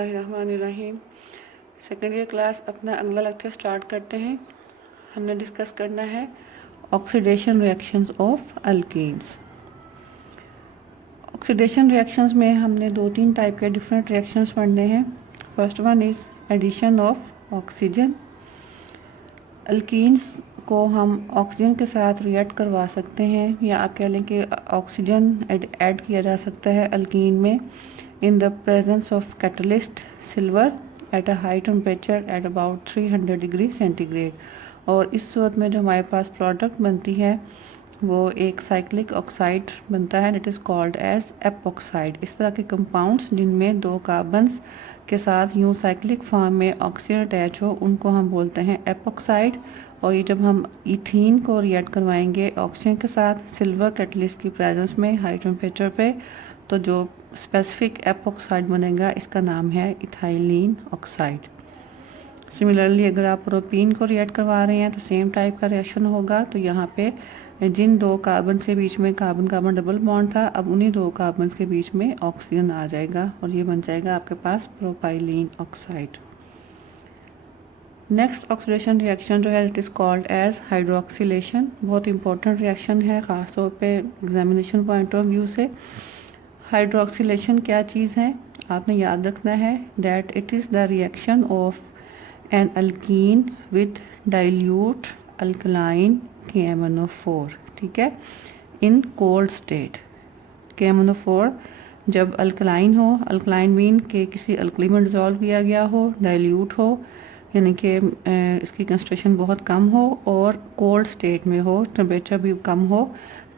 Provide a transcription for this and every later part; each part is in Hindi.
बिस्मिल्लाहिर्रहमानिर्रहीम। सेकेंड ईयर क्लास अपना अगला लेक्चर स्टार्ट करते हैं। हमने डिस्कस करना है oxidation reactions of alkenes. Oxidation reactions में हमने 2-3 टाइप के डिफरेंट रिएक्शंस पढ़ने हैं। First one is addition of oxygen. Alkenes को हम ऑक्सीजन के साथ रिएक्ट करवा सकते हैं, या आप कह लें कि ऑक्सीजन ऐड किया जा सकता है अल्कीन में in the presence of catalyst silver at a high temperature at about 300 degree centigrade. और इस सूरत में जो हमारे पास प्रोडक्ट बनती है वो एक साइक्लिक ऑक्साइड बनता है, that is called as epoxide. इस तरह के कंपाउंड्स जिनमें 2 कार्बन्स के साथ यूँ साइक्लिक फॉर्म में ऑक्सीजन अटैच हो उनको हम बोलते हैं एपॉक्साइड। और ये जब हम इथीन को रिएक्ट करवाएंगे ऑक्सीजन के साथ सिल्वर कैटलिस्ट की प्रेजेंस में हाई टेम्परेचर पे, तो जो स्पेसिफिक एपॉक्साइड बनेगा इसका नाम है इथाइलीन ऑक्साइड। सिमिलरली अगर आप प्रोपीन को रिएक्ट करवा रहे हैं तो सेम टाइप का रिएक्शन होगा। तो यहाँ पे जिन 2 कार्बन के बीच में कार्बन कार्बन डबल बॉन्ड था, अब उन्हीं 2 कार्बन के बीच में ऑक्सीजन आ जाएगा और ये बन जाएगा आपके पास propylene oxide. Next oxidation reaction जो है it is called as hydroxylation. बहुत इंपॉर्टेंट रिएक्शन है ख़ासतौर पे एग्जामिनेशन पॉइंट ऑफ व्यू से। हाइड्रोक्सिलेशन क्या चीज़ है आपने याद रखना है, that it is the reaction of an alkene with dilute alkaline KMnO4। ठीक है, इन कोल्ड स्टेट। KMnO4 जब अल्कलाइन हो, अल्कलाइन मीन के किसी अल्कली में डिज़ोल्व किया गया हो, डाइल्यूट हो यानी कि इसकी कंसंट्रेशन बहुत कम हो और कोल्ड स्टेट में हो, टेम्परेचर भी कम हो,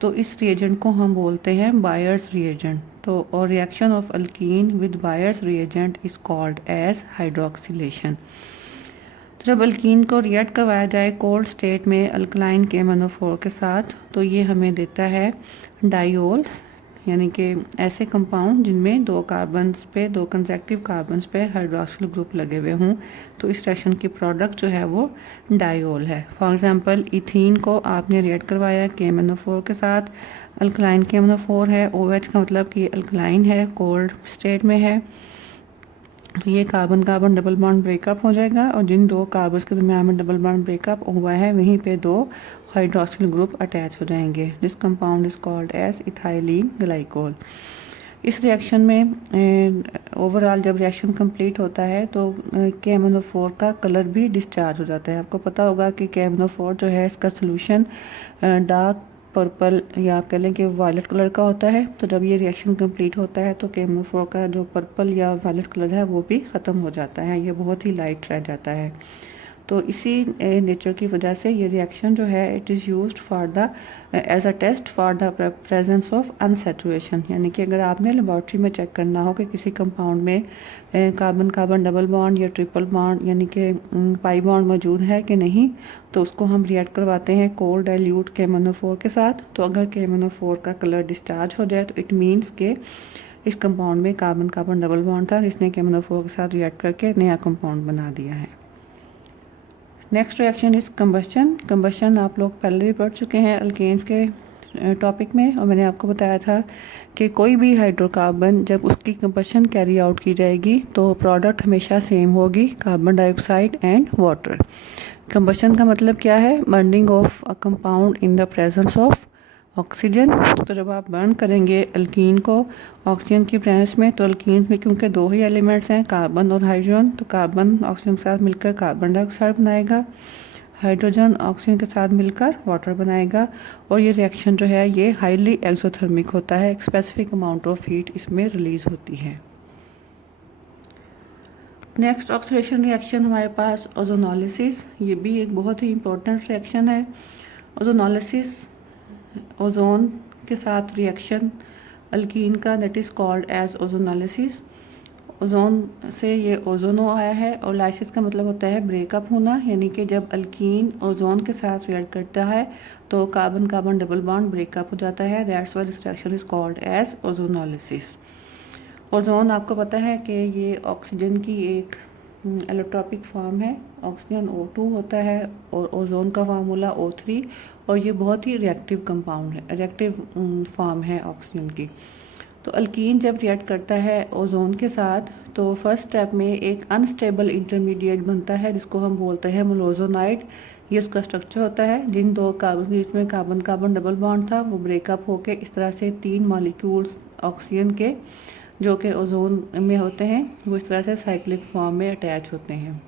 तो इस रिएजेंट को हम बोलते हैं बायर्स रिएजेंट। तो और reaction of alkene with Baeyer's reagent is called as hydroxylation. तो जब अल्कीन को रिएक्ट करवाया जाए कोल्ड स्टेट में अल्कलाइन KMnO4 के साथ, तो ये हमें देता है डायोल्स, यानी कि ऐसे कंपाउंड जिनमें 2 कार्बन्स पे 2 कंसेक्टिव कार्बन्स पे हाइड्रोक्सिल ग्रुप लगे हुए हों, तो इस रिएक्शन की प्रोडक्ट जो है वो डायोल है। फॉर एग्जांपल इथीन को आपने रिएक्ट करवाया KMnO4 के साथ, अल्कलाइन KMnO4 है, OH का मतलब कि अल्कलाइन है, कोल्ड स्टेट में है, तो ये carbon carbon double bond breakup हो जाएगा और जिन 2 कार्बन के दरमियान में डबल बॉन्ड ब्रेकअप हुआ है वहीं पे 2 हाइड्रोक्सिल ग्रुप अटैच हो जाएंगे। This compound is called as ethylene glycol. इस रिएक्शन में ओवरऑल जब रिएक्शन कंप्लीट होता है तो KMnO4 का कलर भी डिस्चार्ज हो जाता है। आपको पता होगा कि KMnO4 जो है इसका सोल्यूशन डार्क पर्पल या आप कह लें कि वायलेट कलर का होता है। तो जब ये रिएक्शन कंप्लीट होता है तो KMnO4 का जो पर्पल या वायलेट कलर है वो भी ख़त्म हो जाता है, ये बहुत ही लाइट रह जाता है। तो इसी नेचर की वजह से ये रिएक्शन जो है it is used for the as a test for the presence of unsaturation. यानी कि अगर आपने लेबॉर्ट्री में चेक करना हो कि किसी कंपाउंड में कार्बन कार्बन डबल बॉन्ड या ट्रिपल बॉन्ड यानी कि पाई बॉन्ड मौजूद है कि नहीं, तो उसको हम रिएक्ट करवाते हैं कोल्ड डाइल्यूट KMnO4 के साथ। तो अगर KMnO4 का कलर डिस्चार्ज हो जाए तो इट मीन्स के इस कंपाउंड में कार्बन कार्बन डबल बॉन्ड था जिसने KMnO4 के साथ रिएक्ट करके नया कंपाउंड बना दिया है। Next reaction is combustion. Combustion आप लोग पहले भी पढ़ चुके हैं अल्केन्स के टॉपिक में, और मैंने आपको बताया था कि कोई भी हाइड्रोकार्बन जब उसकी कंबस्शन कैरी आउट की जाएगी तो प्रोडक्ट हमेशा सेम होगी, carbon dioxide and water. Combustion का मतलब क्या है, burning of a compound in the presence of oxygen. तो जब आप बर्न करेंगे अल्कीन को ऑक्सीजन की प्रेजेंस में, तो अल्कीन में क्योंकि 2 ही एलिमेंट्स हैं कार्बन और हाइड्रोजन, तो कार्बन ऑक्सीजन के साथ मिलकर कार्बन डाइऑक्साइड बनाएगा, हाइड्रोजन ऑक्सीजन के साथ मिलकर वाटर बनाएगा। और ये रिएक्शन जो है ये हाईली एक्सोथर्मिक होता है, एक स्पेसिफिक अमाउंट ऑफ हीट इसमें रिलीज होती है। नेक्स्ट ऑक्सीडेशन रिएक्शन हमारे पास ओजोनोलिसिस। ये भी एक बहुत ही इंपॉर्टेंट रिएक्शन है। ओजोनोलिसिस ओजोन के साथ रिएक्शन अल्कीन का, that is called as ozonolysis. Ozone से ये ओजोनो आया है और लाइसिस का मतलब होता है ब्रेकअप होना, यानी कि जब अल्कीन ओजोन के साथ रिएक्ट करता है तो carbon carbon double bond breakup हो जाता है, that's why this reaction is called as ozonolysis. Ozone आपको पता है कि ये ऑक्सीजन की एक एलोट्रॉपिक फॉर्म है, ऑक्सीजन O2 होता है और ओजोन का फार्मूला O3, और ये बहुत ही रिएक्टिव कंपाउंड है, रिएक्टिव फॉर्म है ऑक्सीजन की। तो अल्कीन जब रिएक्ट करता है ओजोन के साथ तो फर्स्ट स्टेप में एक अनस्टेबल इंटरमीडिएट बनता है जिसको हम बोलते हैं मोलोजोनाइड। ये उसका स्ट्रक्चर होता है, जिन दो कार्बन के बीच में कार्बन कार्बन डबल बॉन्ड था वो ब्रेकअप होके इस तरह से 3 मॉलिक्यूल्स ऑक्सीजन के जो कि ओजोन में होते हैं वो इस तरह से साइक्लिक फॉर्म में अटैच होते हैं।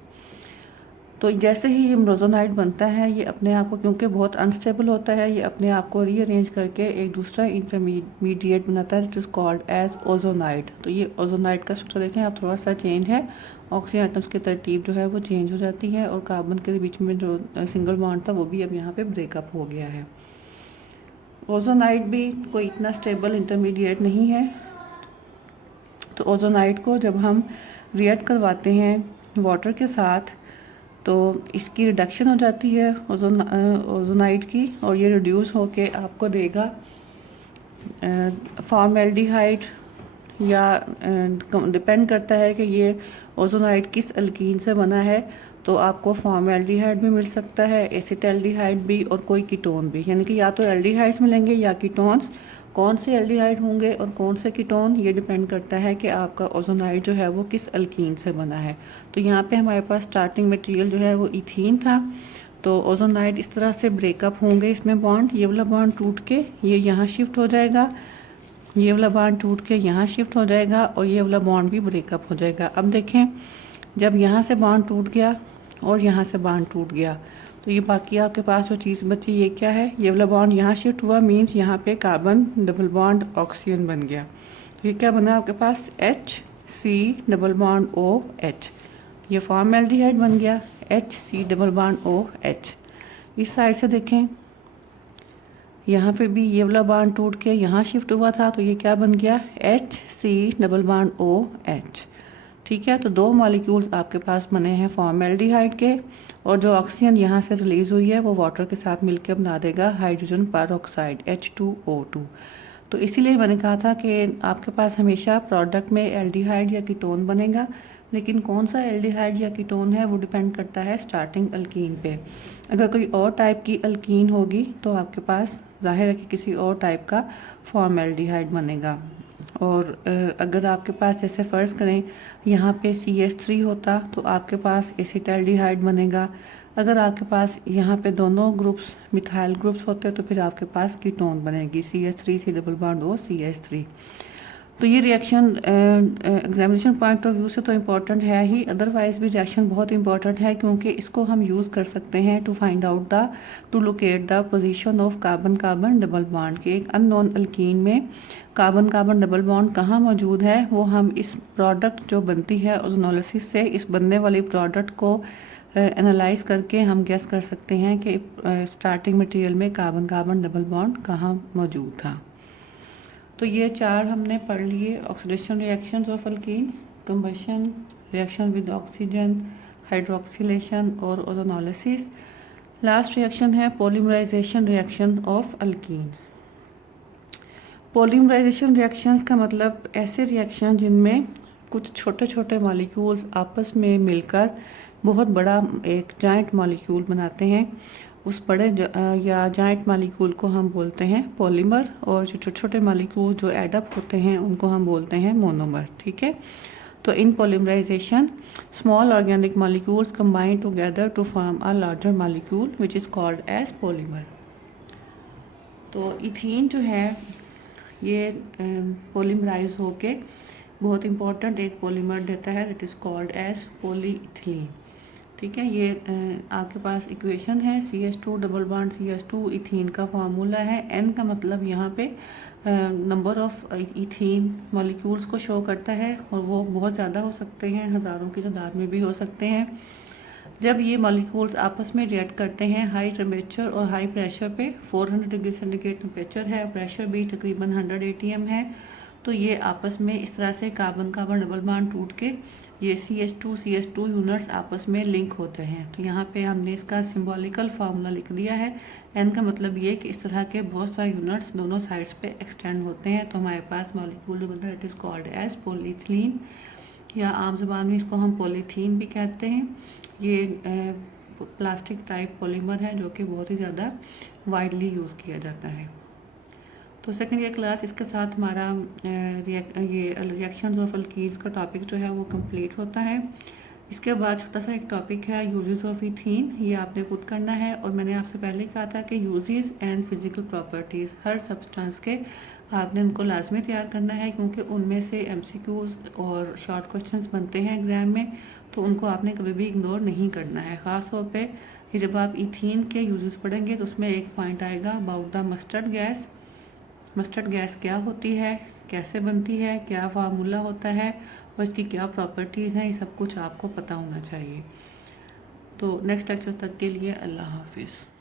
तो जैसे ही ये मोलोजोनाइड बनता है ये अपने आप को, क्योंकि बहुत अनस्टेबल होता है, ये अपने आप को रीअरेंज करके एक दूसरा इंटरमीडिएट बनाता है, it is called as ozonide. तो ये ओजोनाइड का स्ट्रक्चर देखें आप, थोड़ा सा चेंज है, ऑक्सीजन आइटम्स की तरतीब जो है वो चेंज हो जाती है और कार्बन के बीच में जो सिंगल बॉन्ड था वो भी अब यहाँ पे ब्रेकअप हो गया है। ओजोनाइड भी कोई इतना स्टेबल इंटरमीडिएट नहीं है। तो ओजोनाइड को जब हम रिएक्ट करवाते हैं वाटर के साथ तो इसकी रिडक्शन हो जाती है ओजोनाइड की, और ये रिड्यूस होके आपको देगा फॉर्मेल्डिहाइड, या डिपेंड करता है कि ये ओजोनाइड किस अल्कीन से बना है। तो आपको फॉर्मेल्डिहाइड भी मिल सकता है, एसिटल्डिहाइड भी, और कोई कीटोन भी, यानी कि या तो एल्डिहाइड्स मिलेंगे या कीटोन्स। कौन से एल्डिहाइड होंगे और कौन से कीटोन, ये डिपेंड करता है कि आपका ओजोनाइड जो है वो किस अल्कीन से बना है। तो यहाँ पे हमारे पास स्टार्टिंग मटेरियल जो है वो इथीन था। तो ओजोनाइड इस तरह से ब्रेकअप होंगे, इसमें बॉन्ड, ये वाला बॉन्ड टूट के ये यहाँ शिफ्ट हो जाएगा, ये वाला बॉन्ड टूट के यहाँ शिफ्ट हो जाएगा, और ये वाला बॉन्ड भी ब्रेकअप हो जाएगा। अब देखें, जब यहाँ से बॉन्ड टूट गया और यहाँ से बॉन्ड टूट गया तो ये बाकी आपके पास जो चीज़ बची ये क्या है, ये वाला बॉन्ड यहाँ शिफ्ट हुआ, मीन्स यहाँ पे कार्बन डबल बॉन्ड ऑक्सीजन बन गया। तो ये क्या बना आपके पास, HC डबल बॉन्ड OH, ये फॉर्मेल्डिहाइड बन गया, HC डबल बॉन्ड OH। इस साइड से देखें, यहाँ पे भी ये वाला बॉन्ड टूट के यहाँ शिफ्ट हुआ था, तो ये क्या बन गया, HC डबल बॉन्ड OH। ठीक है, तो 2 मॉलिक्यूल्स आपके पास बने हैं फॉर्मेल्डिहाइड के, और जो ऑक्सीजन यहाँ से रिलीज हुई है वो वाटर के साथ मिलकर बना देगा हाइड्रोजन पेरोक्साइड H2O2। तो इसीलिए मैंने कहा था कि आपके पास हमेशा प्रोडक्ट में एल्डिहाइड या कीटोन बनेगा, लेकिन कौन सा एल्डिहाइड या कीटोन है वो डिपेंड करता है स्टार्टिंग अल्कीन पे। अगर कोई और टाइप की अल्कीन होगी तो आपके पास जाहिर है कि किसी और टाइप का फॉर्मेल्डिहाइड बनेगा। और अगर आपके पास जैसे फ़र्ज़ करें यहाँ पे CH3 होता तो आपके पास एसिटल्डिहाइड बनेगा। अगर आपके पास यहाँ पे दोनों ग्रुप्स मिथाइल ग्रुप्स होते तो फिर आपके पास कीटोन बनेगी, CH3 double bond O CH3। तो ये reaction examination point of view से तो इम्पॉर्टेंट है ही, अदरवाइज भी रिएक्शन बहुत इंपॉर्टेंट है, क्योंकि इसको हम यूज़ कर सकते हैं to find out the to locate the position of carbon carbon double bond के। एक अननोन अल्कीन में कार्बन कार्बन डबल बॉन्ड कहाँ मौजूद है वो हम इस प्रोडक्ट जो बनती है ओजोनोलिसिस से, इस बनने वाली प्रोडक्ट को एनालाइज करके हम गेस कर सकते हैं कि स्टार्टिंग मटेरियल में कार्बन कार्बन डबल बॉन्ड कहाँ मौजूद था। तो ये 4 हमने पढ़ लिए, oxidation reactions of alkenes, combustion reaction with oxygen, hydroxylation और ओजोनोलिसिस। लास्ट रिएक्शन है polymerization reaction of alkenes. Polymerization reactions का मतलब ऐसे रिएक्शन जिनमें कुछ छोटे छोटे मॉलिक्यूल्स आपस में मिलकर बहुत बड़ा एक जाइंट मॉलिक्यूल बनाते हैं। उस बड़े या जाइंट मॉलिक्यूल को हम बोलते हैं पॉलीमर, और जो छोटे छोटे मॉलिक्यूल जो एडअप होते हैं उनको हम बोलते हैं मोनोमर। ठीक है, तो in polymerisation small organic molecules combine together to form a larger molecule which is called as polymer. तो इथीन जो है ये पॉलीमराइज होके बहुत इंपॉर्टेंट एक पॉलीमर देता है, that is called as polyethylene. ठीक है, ये आपके पास इक्वेशन है, CH2 double bond CH2 ethene का फार्मूला है। N का मतलब यहाँ पे नंबर ऑफ इथीन मॉलिक्यूल्स को शो करता है, और वो बहुत ज़्यादा हो सकते हैं, हज़ारों की तादाद में भी हो सकते हैं। जब ये मॉलिक्यूल्स आपस में रिएक्ट करते हैं हाई टेम्परेचर और हाई प्रेशर पे, 400 डिग्री सेंटीग्रेड टेम्परेचर है, प्रेशर भी तकरीबन 100 ATM है, तो ये आपस में इस तरह से कार्बन कार्बन डबल बॉन्ड टूट के ये CH2 यूनिट्स आपस में लिंक होते हैं। तो यहाँ पे हमने इसका सिंबॉलिकल फार्मूला लिख दिया है। N का मतलब ये कि इस तरह के बहुत सारे यूनिट्स दोनों साइड्स पे एक्सटेंड होते हैं, तो हमारे पास मॉलिक्यूल जो बनता है it is called as polyethylene, या आम ज़बान में इसको हम पॉलीथीन भी कहते हैं। ये प्लास्टिक टाइप पॉलीमर है जो कि बहुत ही ज़्यादा वाइडली यूज़ किया जाता है। तो सेकंड ईयर क्लास इसके साथ हमारा ये रिएक्शंस ऑफ अल्कीन्स का टॉपिक जो है वो कंप्लीट होता है। इसके बाद छोटा सा एक टॉपिक है यूजेस ऑफ इथीन, ये आपने खुद करना है। और मैंने आपसे पहले कहा था कि uses and physical properties her substance के आपने उनको लाजमी तैयार करना है, क्योंकि उनमें से एमसीक्यूज़ और शॉर्ट क्वेश्चंस बनते हैं एग्ज़ाम में, तो उनको आपने कभी भी इग्नोर नहीं करना है। ख़ास तौर पे ये जब आप इथीन के यूजेस पढ़ेंगे तो उसमें एक पॉइंट आएगा about the mustard gas. Mustard gas क्या होती है, कैसे बनती है, क्या फार्मूला होता है और इसकी क्या प्रॉपर्टीज़ हैं, ये सब कुछ आपको पता होना चाहिए। तो नेक्स्ट लेक्चर तक के लिए अल्लाह हाफिज़।